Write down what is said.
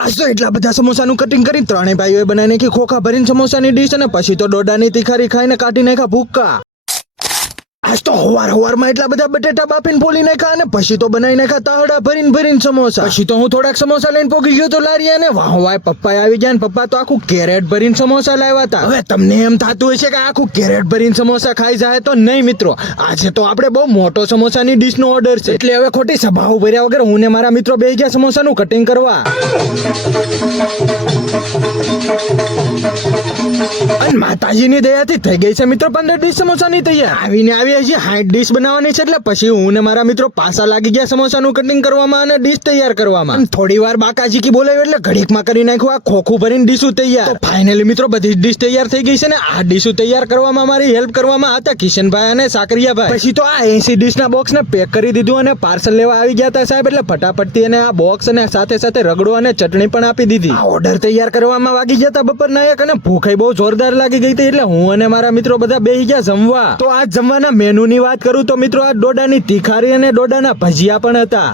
આજ તો એટલા બધા સમોસાનું કટિંગ કરી ત્રણેય ભાઈઓએ બનાવી નાખી ખોખા ભરીને સમોસાની ડીશ અને પછી તો ડોડાની તીખારી ખાઈને કાઢી નાખ્યા ભૂક્કા. આજ તો હવારમાં એટલા બધા બટેટા બાફીને ફોલી નાખ્યા અને પછી તો બનાવી નાખ્યા તાહડા ભરીને સમોસા. પછી તો હું થોડાક સમોસા લઈને પોગી ગયો તો લારી અને વાહ પપ્પા આવી ગયા ને પપ્પા તો આખું કેરેટ ભરીને સમોસા લાવ્યા હતા. હવે તમને એમ થતું હશે કે આખું કેરેટ ભરીને સમોસા ખાઈ જાય તો નહીં મિત્રો, આજે તો આપણે બહુ મોટો સમોસાની ડીશનો ઓર્ડર છે એટલે હવે ખોટી સભાઓ ભર્યા વગર હું ને મારા મિત્રો બેસી ગયા સમોસાનું કટિંગ કરવા. અને માતાજીની દયાથી થઈ ગઈ છે મિત્રો 15 ડીશ સમોસાની તૈયાર. આવીને આવી હજી 60 ડીશ બનાવવાની છે એટલે પછી હું ને મારા મિત્રો પાછા લાગી ગયા સમોસાનું કટિંગ કરવામાં અને ડીશ તૈયાર કરવામાં. થોડી વાર બાકાજી બોલાવ્યો એટલે ઘડીકમાં કરી નાખ્યું આ ખોખું ભરીને ડીશું તૈયાર. તો ફાઇનલી મિત્રો બધી ડીશ તૈયાર થઈ ગઈ છે ને આ ડીશું તૈયાર કરવામાં મારી હેલ્પ કરવામાં હતા કિશનભાઈ અને સાકરિયાભાઈ. પછી તો આ 80 ડીશના બોક્સને પેક કરી દીધું અને પાર્સલ લેવા આવી ગયા હતા સાહેબ એટલે ફટાફટથી એને આ બોક્સ અને સાથે રગડો અને ચટણી પણ આપી દીધી. આ ઓર્ડર તૈયાર કરવામાં વાગી ગયા હતા બપોરના 1 અને ભૂખ બહુ જોરદાર લાગી ગઈ હતી એટલે હું અને મારા મિત્રો બધા બેસી ગયા જમવા. તો આ જમવાના મેનુની વાત કરું તો મિત્રો આ ડોડાની તીખારી અને ડોડાના ભજીયા પણ હતા.